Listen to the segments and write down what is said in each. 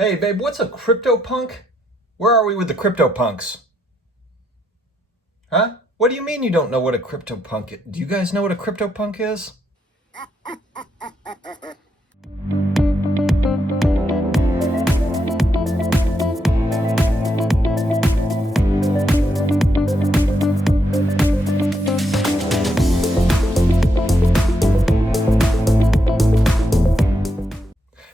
Hey, babe, what's a CryptoPunk? Where are we with the CryptoPunks? Huh? What do you mean you don't know what a CryptoPunk is? Do you guys know what a CryptoPunk is?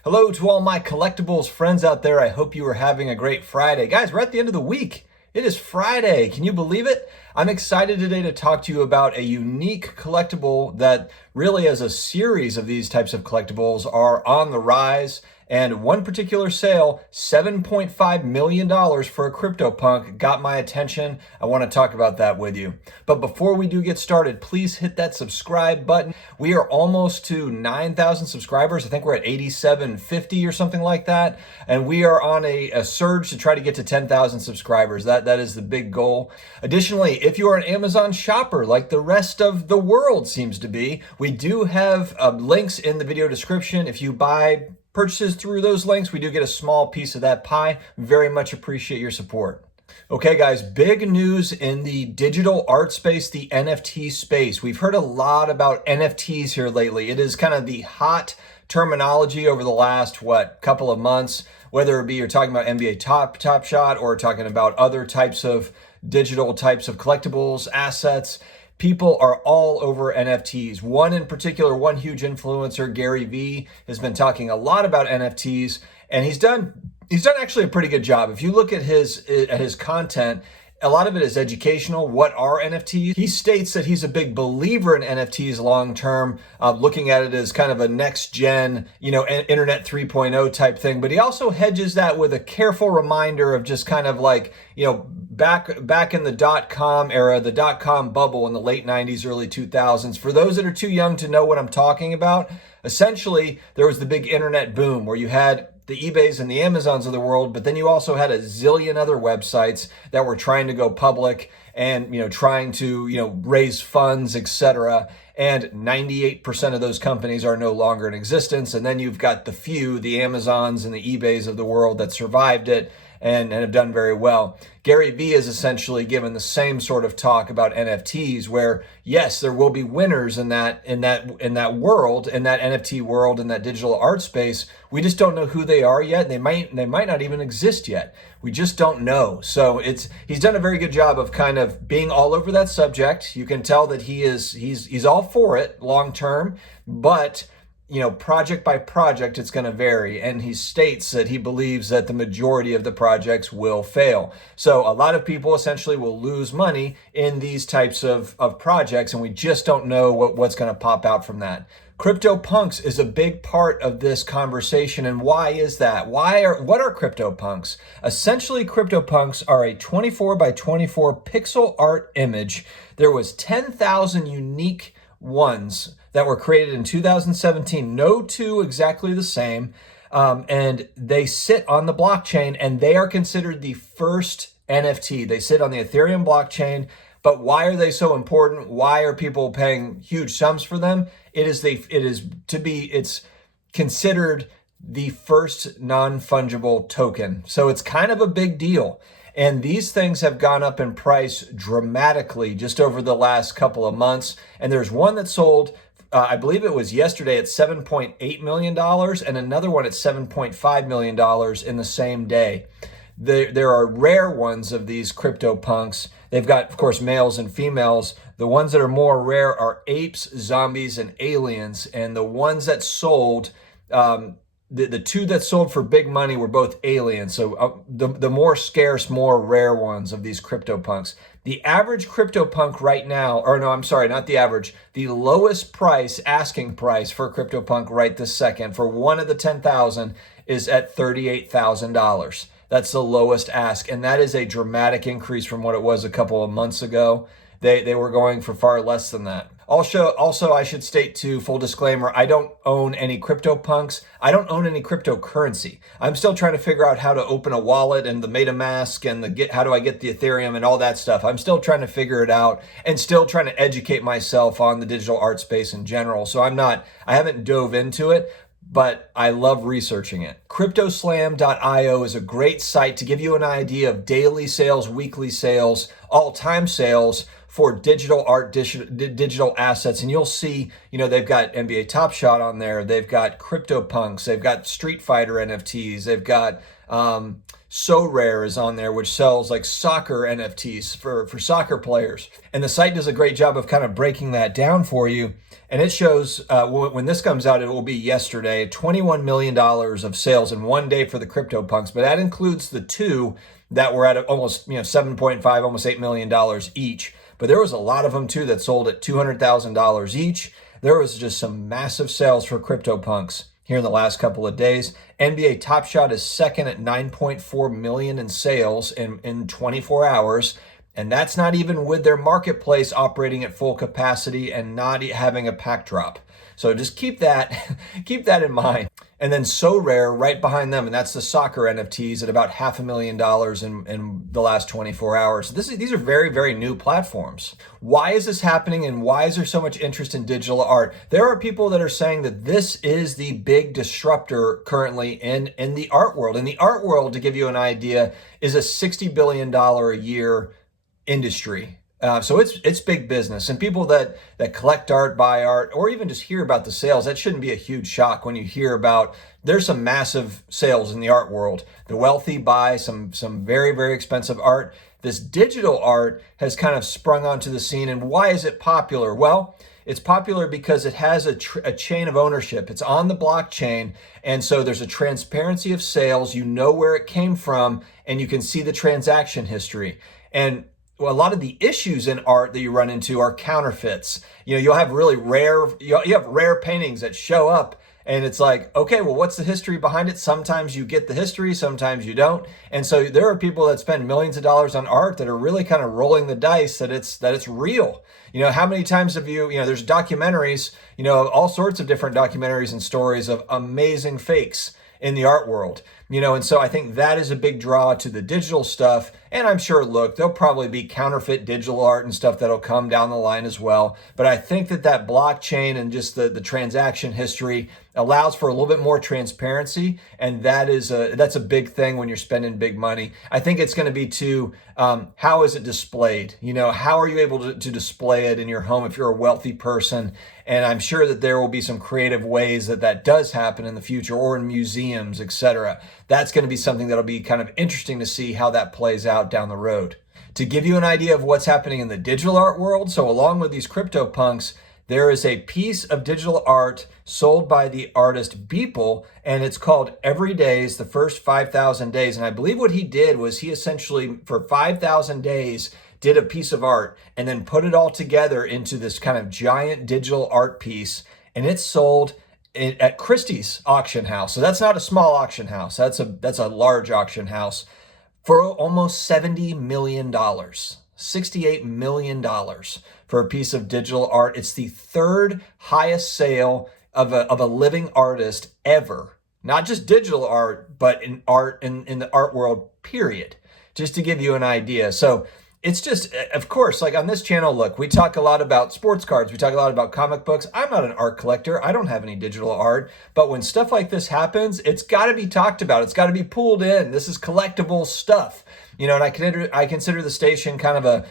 Hello to all my collectibles friends out there. I hope you are having a great Friday. Guys, we're at the end of the week. It is Friday. Can you believe it? I'm excited today to talk to you about a unique collectible that really, as a series of these types of collectibles, are on the rise. And one particular sale, $7.5 million for a CryptoPunk, got my attention. I want to talk about that with you. But before we do get started, please hit that subscribe button. We are almost to 9,000 subscribers. I think we're at 8,750 or something like that. And we are on a surge to try to get to 10,000 subscribers. That is the big goal. Additionally, if you are an Amazon shopper like the rest of the world seems to be, we do have links in the video description. If you buy purchases through those links, we do get a small piece of that pie. Very much appreciate your support. Okay, guys, big news in the digital art space, the NFT space. We've heard a lot about NFTs here lately. It is kind of the hot terminology over the last, couple of months, whether it be you're talking about NBA Top Shot or talking about other types of digital types of collectibles, assets. People are all over NFTs. One in particular, one huge influencer, Gary Vee, has been talking a lot about NFTs, and he's done actually a pretty good job. If you look at his content, a lot of it is educational. What are NFTs? He states that he's a big believer in NFTs long term, looking at it as kind of a next gen, Internet 3.0 type thing. But he also hedges that with a careful reminder of just kind of like, back in the .com era, the .com bubble in the late 90s, early 2000s. For those that are too young to know what I'm talking about, essentially there was the big internet boom where you had the eBays and the Amazons of the world, but then you also had a zillion other websites that were trying to go public and, trying to, raise funds, etc. And 98% of those companies are no longer in existence. And then you've got the few, the Amazons and the eBays of the world that survived it and have done very well. Gary Vee is essentially given the same sort of talk about NFTs, where yes, there will be winners in that world, in that NFT world, in that digital art space. We just don't know who they are yet. They might not even exist yet. We just don't know. So he's done a very good job of kind of being all over that subject. You can tell that he's all for it long term, but project by project, it's going to vary. And he states that he believes that the majority of the projects will fail. So a lot of people essentially will lose money in these types of projects, and we just don't know what's going to pop out from that. CryptoPunks is a big part of this conversation. And why is that? What are CryptoPunks? Essentially, CryptoPunks are a 24 by 24 pixel art image. There was 10,000 unique ones that were created in 2017, no two exactly the same, and they sit on the blockchain, and they are considered the first NFT. They sit on the Ethereum blockchain, but why are they so important? Why are people paying huge sums for them? It's considered the first non-fungible token, so it's kind of a big deal. And these things have gone up in price dramatically just over the last couple of months. And there's one that sold, I believe it was yesterday, at $7.8 million, and another one at $7.5 million in the same day. There are rare ones of these CryptoPunks. They've got, of course, males and females. The ones that are more rare are apes, zombies, and aliens. And the ones that sold, the two that sold for big money were both aliens. So the more scarce, more rare ones of these CryptoPunks. The average CryptoPunk right now, or no, I'm sorry, not the average, the lowest price, asking price for a CryptoPunk right this second for one of the 10,000 is at $38,000. That's the lowest ask. And that is a dramatic increase from what it was a couple of months ago. They were going for far less than that. Also, I should state too, full disclaimer, I don't own any CryptoPunks. I don't own any cryptocurrency. I'm still trying to figure out how to open a wallet and the MetaMask and how do I get the Ethereum and all that stuff. I'm still trying to figure it out and still trying to educate myself on the digital art space in general. So I haven't dove into it. but I love researching it. CryptoSlam.io is a great site to give you an idea of daily sales, weekly sales, all-time sales for digital art, digital assets. And you'll see, they've got NBA Top Shot on there. They've got CryptoPunks. They've got Street Fighter NFTs. They've got So Rare is on there, which sells like soccer NFTs for soccer players. And the site does a great job of kind of breaking that down for you. And it shows, when this comes out, it will be yesterday, $21 million of sales in one day for the CryptoPunks. But that includes the two that were at almost, $7.5, almost $8 million each. But there was a lot of them too that sold at $200,000 each. There was just some massive sales for CryptoPunks here in the last couple of days. NBA Top Shot is second at 9.4 million in sales in 24 hours. And that's not even with their marketplace operating at full capacity and not having a pack drop. So just keep that in mind. And then So Rare right behind them, and that's the soccer NFTs at about $500,000 in the last 24 hours. These are very, very new platforms. Why is this happening, and why is there so much interest in digital art? There are people that are saying that this is the big disruptor currently in the art world. In the art world, to give you an idea, is a $60 billion a year industry. So it's big business, and people that collect art, buy art, or even just hear about the sales, that shouldn't be a huge shock when you hear about there's some massive sales in the art world. The wealthy buy some very, very expensive art. This digital art has kind of sprung onto the scene. And why is it popular? Well, it's popular because it has a chain of ownership. It's on the blockchain. And so there's a transparency of sales. You know where it came from, and you can see the transaction history. And a lot of the issues in art that you run into are counterfeits. You'll have really rare, you have rare paintings that show up, and it's like, okay, well, what's the history behind it? Sometimes you get the history, sometimes you don't. And so there are people that spend millions of dollars on art that are really kind of rolling the dice that it's real. How many times have there's documentaries, all sorts of different documentaries and stories of amazing fakes in the art world, and so I think that is a big draw to the digital stuff. And I'm sure, look, there'll probably be counterfeit digital art and stuff that'll come down the line as well. But I think that blockchain and just the transaction history allows for a little bit more transparency. And that's a big thing when you're spending big money. I think it's going to be too, how is it displayed? How are you able to display it in your home if you're a wealthy person? And I'm sure that there will be some creative ways that does happen in the future, or in museums, etc. That's going to be something that'll be kind of interesting to see how that plays out down the road. To give you an idea of what's happening in the digital art world, so along with these CryptoPunks, there is a piece of digital art sold by the artist Beeple, and it's called Every Days, the First 5,000 Days. And I believe what he did was he essentially, for 5,000 days, did a piece of art and then put it all together into this kind of giant digital art piece, and it's sold at Christie's auction house. So that's not a small auction house. That's a large auction house for almost $70 million, $68 million for a piece of digital art. It's the third highest sale of a living artist ever. Not just digital art, but in art in the art world, period. Just to give you an idea. So it's just, of course, like on this channel, look, we talk a lot about sports cards. We talk a lot about comic books. I'm not an art collector. I don't have any digital art. But when stuff like this happens, it's got to be talked about. It's got to be pulled in. This is collectible stuff. And I consider the station kind of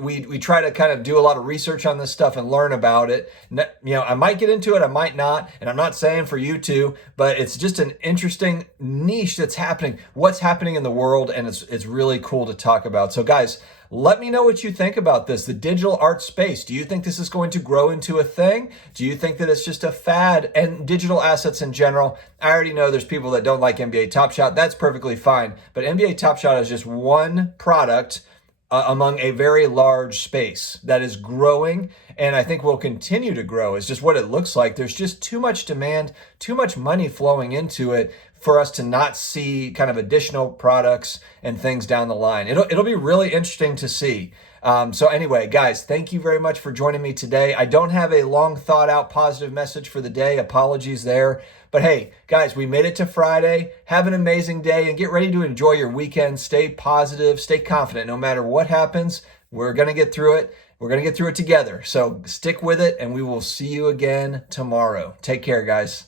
we try to kind of do a lot of research on this stuff and learn about it. I might get into it, I might not, and I'm not saying for you to, but it's just an interesting niche that's happening, what's happening in the world, and it's really cool to talk about. So guys, let me know what you think about this, the digital art space. Do you think this is going to grow into a thing? Do you think that it's just a fad? And digital assets in general, I already know there's people that don't like NBA Top Shot. That's perfectly fine. But NBA Top Shot is just one product among a very large space that is growing, and I think will continue to grow. It's just what it looks like. There's just too much demand, too much money flowing into it for us to not see kind of additional products and things down the line. It'll be really interesting to see. So anyway, guys, thank you very much for joining me today. I don't have a long thought out positive message for the day. Apologies there. But hey, guys, we made it to Friday. Have an amazing day and get ready to enjoy your weekend. Stay positive, stay confident. No matter what happens, we're going to get through it. We're going to get through it together. So stick with it, and we will see you again tomorrow. Take care, guys.